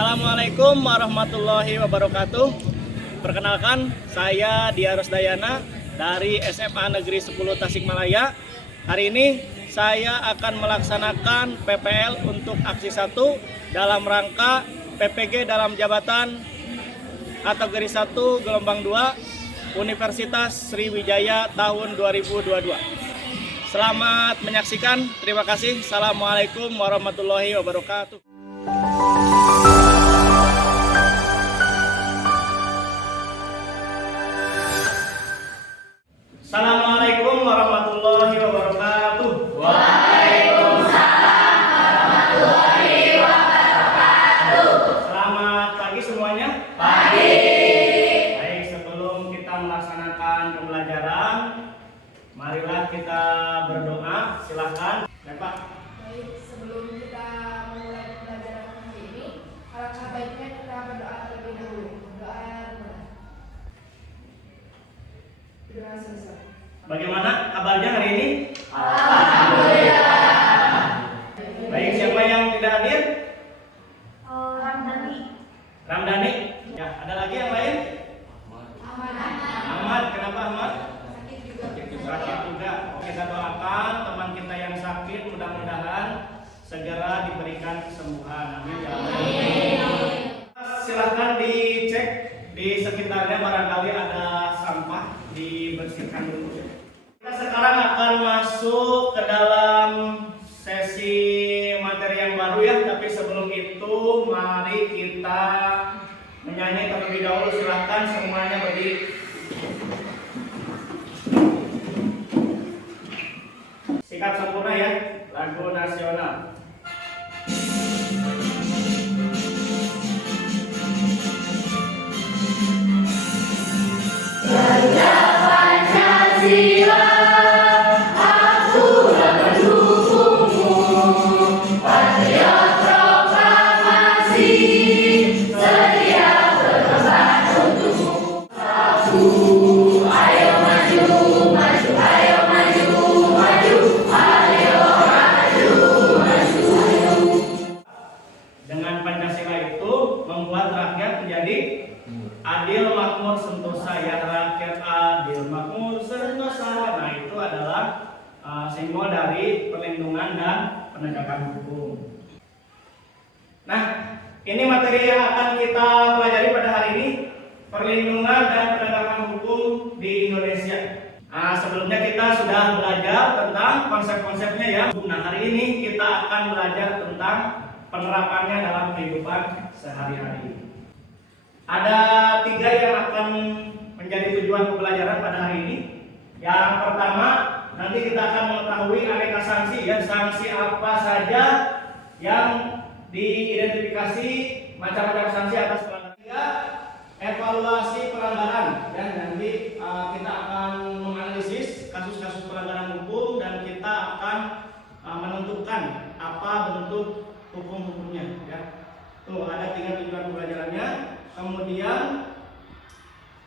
Assalamualaikum warahmatullahi wabarakatuh. Perkenalkan, saya Dia Rosdayana dari SMA Negeri 10 Tasikmalaya. Hari ini saya akan melaksanakan PPL untuk aksi 1 dalam rangka PPG dalam jabatan kategori 1 gelombang 2 Universitas Sriwijaya tahun 2022. Selamat menyaksikan. Terima kasih. Assalamualaikum warahmatullahi wabarakatuh. Assalamualaikum warahmatullahi wabarakatuh. Waalaikumsalam warahmatullahi wabarakatuh. Selamat pagi semuanya. Pagi. Baik, sebelum kita melaksanakan pembelajaran, marilah kita berdoa. Silakan, Pak. Baik, sebelum kita memulai pembelajaran hari ini, alangkah baiknya kita berdoa terlebih dahulu. Berdoa selesai. Bagaimana kabarnya hari ini? Alhamdulillah. Baik, siapa yang tidak hadir? Ramdhani. Ramdhani. Ya, ada lagi yang lain? Ahmad. Kenapa Ahmad? Sakit juga. Sakit juga. Kita doakan teman kita yang sakit, mudah-mudahan segera diberikan kesembuhan. Amin. Silahkan dicek di sekitarnya, barangkali ada sampah, dibersihkan dulu. Kita sekarang akan masuk ke dalam sesi materi yang baru ya, tapi sebelum itu mari kita menyanyi terlebih dahulu. Silahkan semuanya berdiri. Sikap sempurna ya, lagu nasional. Gajah Pancasila, akulah pendukungmu. Patriot proklamasi, sedia berkorban untukmu. Satu, ayo maju, maju, ayo maju, maju, ayo maju, maju, ayo. Dengan Pancasila itu membuat rakyat menjadi adil, makmur, sentosa. Ya, rakyat adil, makmur, sentosa. Nah, itu adalah simbol dari perlindungan dan penegakan hukum. Nah, ini materi yang akan kita pelajari pada hari ini, perlindungan dan penegakan hukum di Indonesia. Nah, sebelumnya kita sudah belajar tentang konsep-konsepnya ya. Nah, hari ini kita akan belajar tentang penerapannya dalam kehidupan sehari-hari. Ada 3 yang akan menjadi tujuan pembelajaran pada hari ini. Yang pertama, nanti kita akan mengetahui aneka sanksi ya, sanksi apa saja yang diidentifikasi, macam-macam sanksi atas pelanggaran. Ketiga, evaluasi pelanggaran ya, nanti kita akan menganalisis kasus-kasus pelanggaran hukum dan kita akan menentukan apa bentuk hukum-hukumnya ya. Tuh, ada 3 tujuan pembelajarannya. Kemudian,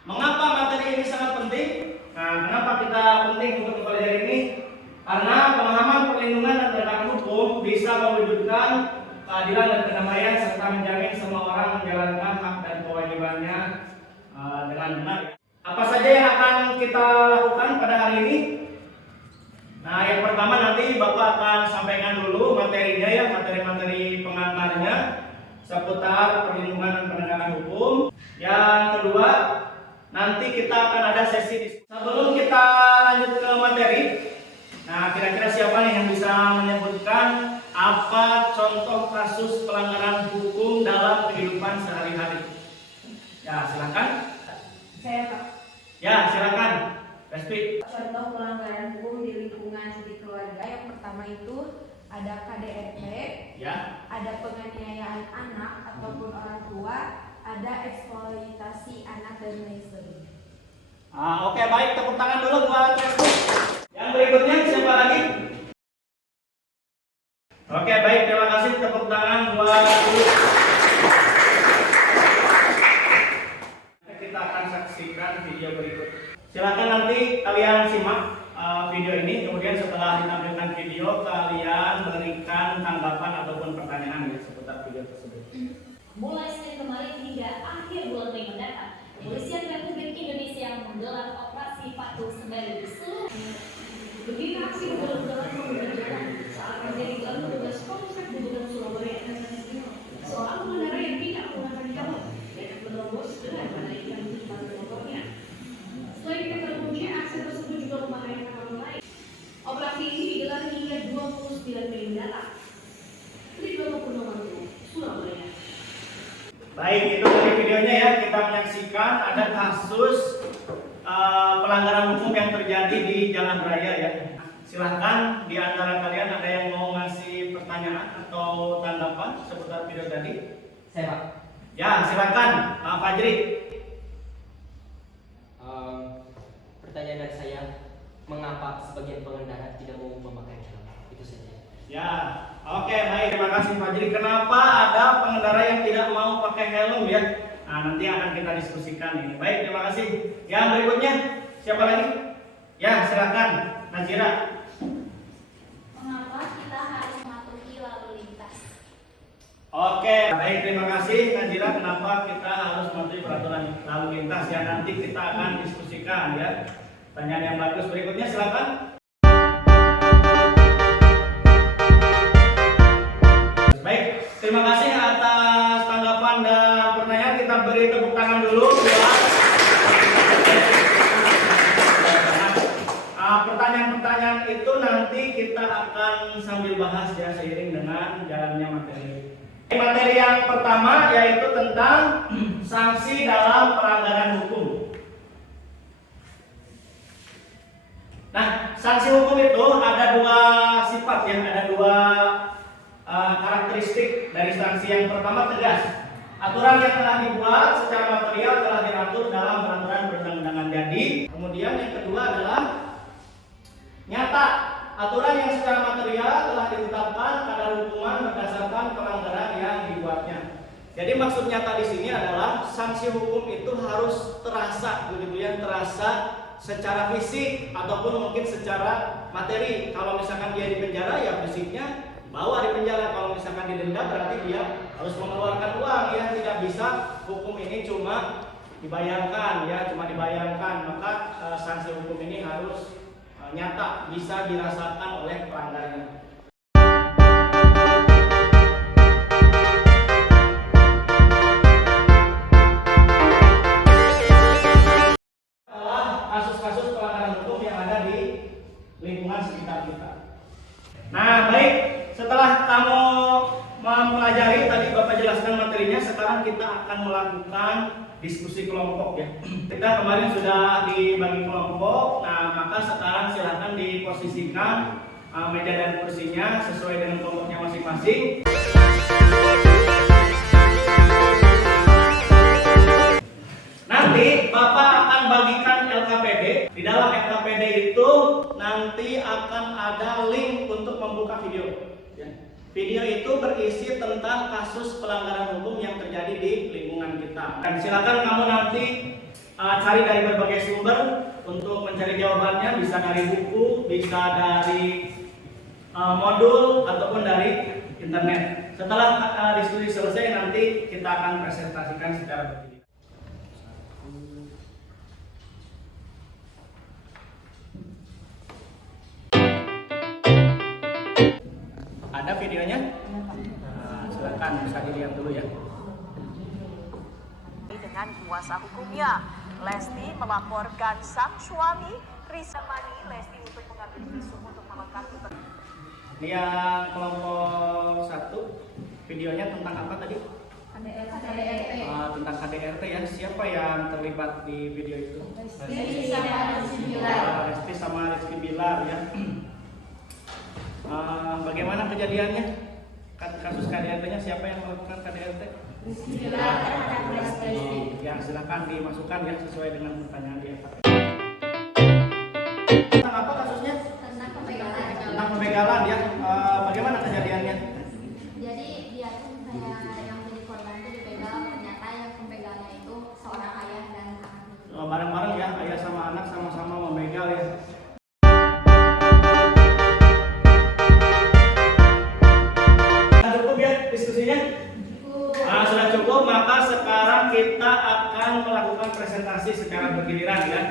mengapa materi ini sangat penting? Nah, kenapa kita penting untuk mempelajari ini? Karena pemahaman perlindungan dan penegakan hukum bisa mewujudkan keadilan dan kedamaian serta menjamin semua orang menjalankan hak dan kewajibannya dengan benar. Apa saja yang akan kita lakukan pada hari ini? Nah, yang pertama nanti Bapak akan sampaikan dulu materinya ya, materi-materi pengantarnya seputar perlindungan dan penegakan hukum. Yang kedua, nanti kita akan ada sesi diskusi. Sebelum kita lanjut ke materi, nah kira-kira siapa nih yang bisa menyebutkan apa contoh kasus pelanggaran hukum dalam kehidupan sehari-hari? Ya, silakan. Saya Pak. Ya, silakan. Resti. Contoh pelanggaran hukum di lingkungan di keluarga yang pertama itu ada KDRT, Ya. ada penganiayaan anak ataupun orang tua, ada eksploitasi anak dan lain sebagainya. Oke, baik, tepuk tangan dulu buat Resti. Yang berikutnya siapa lagi? Oke, baik, terima kasih, tepuk tangan buat kita akan saksikan video berikut. Silakan nanti kalian simak video ini, kemudian setelah ditampilkan video kalian berikan tanggapan ataupun pertanyaan ya seputar video tersebut. Mulai Baik, itu dari videonya ya. Kita menyaksikan ada kasus pelanggaran hukum yang terjadi di jalan raya ya. Silahkan di antara kalian ada yang mau ngasih pertanyaan atau tanggapan seputar video tadi? Saya Pak. Ya, silakan Pak Fajri. Pertanyaan dari saya, mengapa sebagian pengendara tidak mau memakai helm? Itu saja. Ya, oke baik, terima kasih Fajri. Kenapa ada pengendara yang tidak mau pakai helm ya? Nah, nanti akan kita diskusikan ini. Baik, terima kasih. Yang berikutnya, siapa lagi? Ya, silakan Nazira. Mengapa kita harus mematuhi lalu lintas? Oke, baik, terima kasih Nazira. Kenapa kita harus mematuhi peraturan lalu lintas ya? Nanti kita akan diskusikan ya. Pertanyaan yang bagus berikutnya silakan. Baik, terima kasih atas tanggapan dan pertanyaan. Kita beri tepuk tangan dulu buat pertanyaan-pertanyaan itu nanti kita akan sambil bahas ya seiring dengan jalannya materi. Materi yang pertama yaitu tentang sanksi dalam pelanggaran hukum. Nah, sanksi hukum itu ada dua sifat ya, ada dua karakteristik dari sanksi. Yang pertama tegas. Aturan yang telah dibuat secara material telah diatur dalam peraturan perundang-undangan. Jadi, kemudian yang kedua adalah nyata. Aturan yang secara material telah ditetapkan kadar hukuman berdasarkan pelanggaran yang dibuatnya. Jadi maksud nyata di sini adalah sanksi hukum itu harus terasa, begitu ya, terasa secara fisik ataupun mungkin secara materi. Kalau misalkan dia di penjara ya fisiknya bawa di penjara. Kalau misalkan didenda berarti dia harus mengeluarkan uang ya. Tidak bisa hukum ini cuma dibayangkan ya, cuma dibayangkan. Maka sanksi hukum ini harus nyata, bisa dirasakan oleh pelanggarnya. Kasus-kasus pelanggaran hukum yang ada di lingkungan sekitar kita. Nah, baik, setelah kamu mempelajari tadi Bapak jelaskan materinya, sekarang kita akan melakukan diskusi kelompok ya. Kita kemarin sudah dibagi kelompok. Nah, maka sekarang silahkan diposisikan meja dan kursinya sesuai dengan kelompoknya masing-masing. Nanti Bapak akan bagikan LKPD. Di dalam LKPD itu nanti akan ada link untuk membuka video. Video itu berisi tentang kasus pelanggaran hukum yang terjadi di lingkungan kita. Dan silakan kamu nanti cari dari berbagai sumber untuk mencari jawabannya. Bisa dari buku, bisa dari modul ataupun dari internet. Setelah diskusi selesai nanti kita akan presentasikan secara bertahap. Ada videonya? Nah, silakan bisa dilihat dulu ya. Dengan kuasa hukumnya, Lesti melaporkan sang suami Rizky Mani Lesti untuk mengambil visum untuk melengkapi. Ini yang kelompok 1, videonya tentang apa tadi? KDRT. Tentang KDRT ya. Siapa yang terlibat di video itu? Lesti sama Rizky Bilar ya. Bagaimana kejadiannya? Kasus KDRT-nya siapa yang melakukan KDRT? Ya, silakan dimasukkan ya sesuai dengan pertanyaan dia. Tentang apa kasusnya? Tentang pembegalan. Tentang pembegalan ya. Bagaimana kejadiannya? Jadi dia tuh kayak yang jadi korban itu dibegal, ternyata yang pembegalnya itu seorang ayah dan anak. Bareng-bareng ya, ayah sama anak sama-sama membegal ya. Cukup ya diskusinya? Nah, sudah cukup, maka sekarang kita akan melakukan presentasi secara bergiliran ya.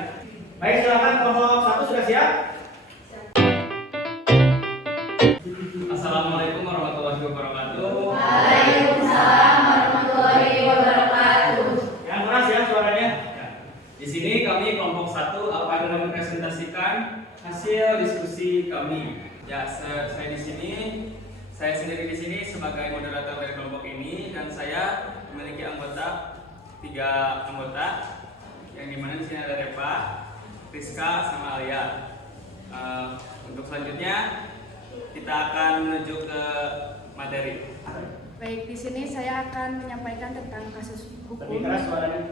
Baik, silakan kelompok 1 sudah siap? Assalamualaikum warahmatullahi wabarakatuh. Waalaikumsalam warahmatullahi wabarakatuh. Yang keras ya suaranya. Di sini kami kelompok 1 akan mempresentasikan hasil diskusi kami. Ya, saya sendiri di sini sebagai moderator dari kelompok ini, dan saya memiliki anggota 3 anggota, yang dimana di sini ada Reva, Rizka, sama Alia. Untuk selanjutnya kita akan menuju ke materi. Baik, di sini saya akan menyampaikan tentang kasus hukum. Lebih keras suaranya.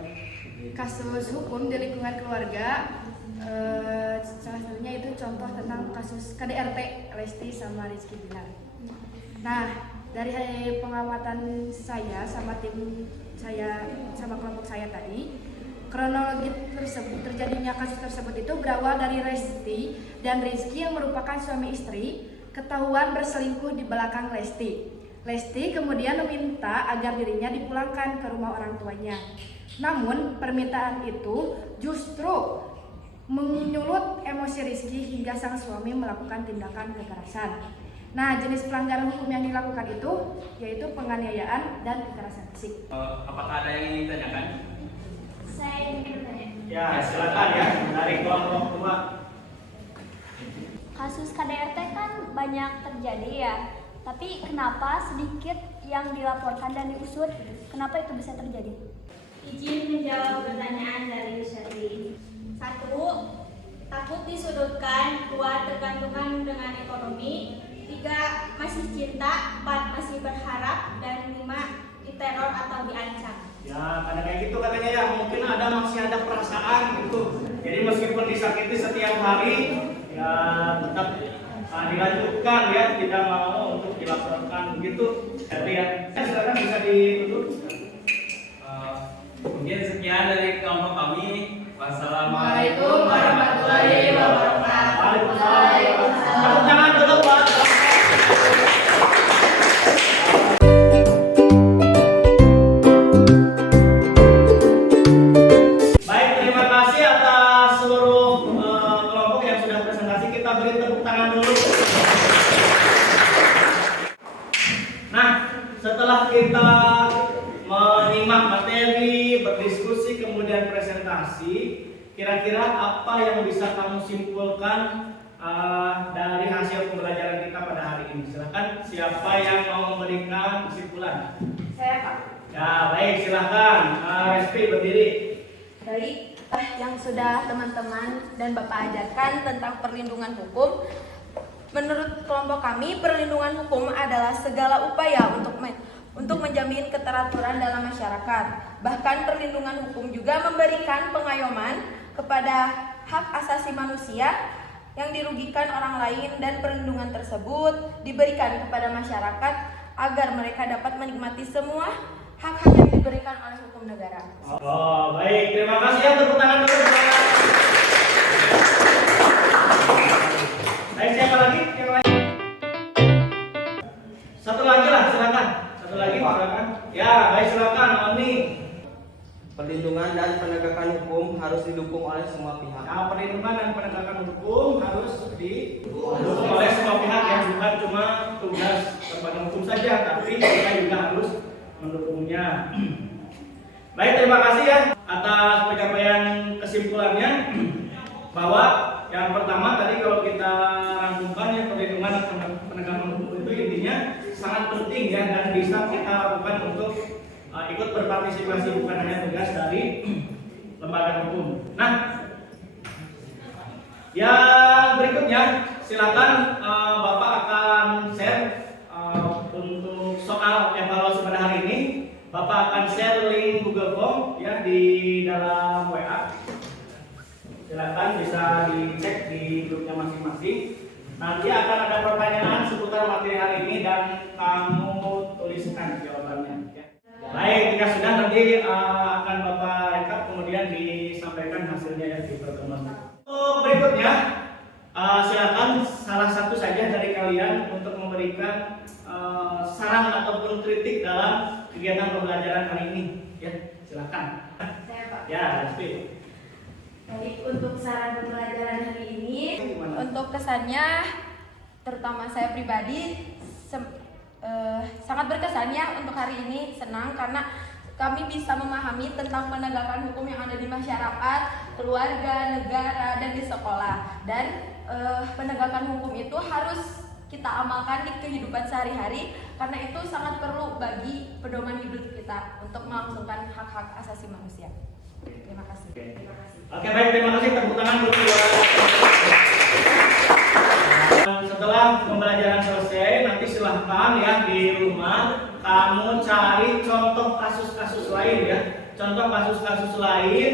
Kasus hukum di lingkungan keluarga. Salah satunya itu contoh tentang kasus KDRT Lesti sama Rizky Bilar. Nah, dari pengamatan saya sama tim saya sama kelompok saya tadi, kronologi terjadinya kasus tersebut itu berawal dari Lesti dan Rizky yang merupakan suami istri ketahuan berselingkuh di belakang Lesti. Lesti kemudian meminta agar dirinya dipulangkan ke rumah orang tuanya. Namun permintaan itu justru menyulut emosi Rizky hingga sang suami melakukan tindakan kekerasan. Nah, jenis pelanggaran hukum yang dilakukan itu yaitu penganiayaan dan kekerasan fisik. Apakah ada yang ingin ditanyakan? Saya ingin bertanya. Ya, silakan ya dari kelompok 2. Kasus KDRT kan banyak terjadi ya, tapi kenapa sedikit yang dilaporkan dan diusut? Kenapa itu bisa terjadi? Izin menjawab pertanyaan dari Yusri. 1. Takut disudutkan. 2. Tergantungan dengan ekonomi. 3. Masih cinta. 4. Masih berharap. Dan 5. Diteror atau diancam. Ya, karena kayak gitu katanya ya, mungkin masih ada perasaan gitu. Jadi meskipun disakiti setiap hari, ya tetap dilanjutkan ya, tidak mau untuk dilaporkan begitu. Jadi ya, silakan bisa ditutup. Mungkin sekian dari kelompok kami. Wassalamualaikum warahmatullahi wabarakatuh. Waalaikumsalam. Tepuk tangan dulu, Pak. Baik, terima kasih atas seluruh kelompok yang sudah presentasi. Kita beri tepuk tangan dulu. Nah, setelah kita menyimak materi, berdiskusi, kemudian presentasi, kira-kira apa yang bisa kamu simpulkan dari hasil pembelajaran kita pada hari ini? Silakan, siapa yang mau memberikan kesimpulan? Saya, Pak. Ya, baik, silakan. Resti berdiri. Baik, yang sudah teman-teman dan Bapak ajarkan tentang perlindungan hukum. Menurut kelompok kami, perlindungan hukum adalah segala upaya untuk menjamin keteraturan dalam masyarakat. Bahkan perlindungan hukum juga memberikan pengayoman kepada hak asasi manusia yang dirugikan orang lain, dan perlindungan tersebut diberikan kepada masyarakat agar mereka dapat menikmati semua hak-hak yang diberikan oleh hukum negara. Oh, baik. Terima kasih ya, tepuk tangan dulu. Baik, siapa lagi? Yang lain? Satu lagi lah, silakan. Satu lagi, silakan. Ya, baik, silakan, Oni. Perlindungan dan penegakan hukum harus didukung oleh semua pihak. Nah, perlindungan dan penegakan hukum harus didukung oleh semua pihak ya, bukan cuma tugas berbadan hukum saja, tapi kita juga harus mendukungnya. Baik, terima kasih ya atas pencapaian kesimpulannya, bahwa yang pertama tadi kalau kita rangkumkan ya, perlindungan dan penegakan hukum itu intinya sangat penting ya, dan bisa kita lakukan untuk ikut berpartisipasi, bukan hanya tugas dari lembaga hukum. Nah, yang berikutnya silakan Bapak akan share untuk soal evaluasi pada hari ini. Bapak akan share link Google Form ya di dalam WA. Silakan bisa dicek di grupnya masing-masing. Nanti akan ada pertanyaan seputar materi hari ini dan kamu tuliskan jawabannya. Ya. Baik, jika sudah nanti akan Bapak rekap kemudian disampaikan hasilnya ya di pertemuan. Untuk berikutnya silakan salah satu saja dari kalian untuk memberikan saran ataupun kritik dalam kegiatan pembelajaran hari ini. Ya, silakan. Saya, Pak. Ya, Rizky. Baik, untuk saran pembelajaran hari ini, untuk kesannya, terutama saya pribadi, sangat berkesan ya untuk hari ini. Senang karena kami bisa memahami tentang penegakan hukum yang ada di masyarakat, keluarga, negara, dan di sekolah. Dan penegakan hukum itu harus kita amalkan di kehidupan sehari-hari, Karena itu sangat perlu bagi pedoman hidup kita untuk melangsungkan hak-hak asasi manusia. Terima kasih. Oke, baik, terima kasih, tepuk tangan untuk kedua. Setelah pembelajaran selesai, nanti silahkan ya di rumah kamu cari contoh kasus-kasus lain ya, contoh kasus-kasus lain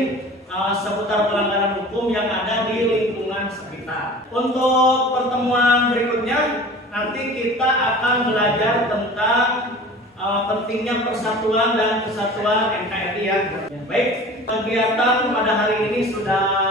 seputar pelanggaran hukum yang ada di lingkungan sekitar. Untuk pertemuan berikutnya nanti kita akan belajar tentang pentingnya persatuan dan kesatuan NKRI ya. Baik, kegiatan pada hari ini sudah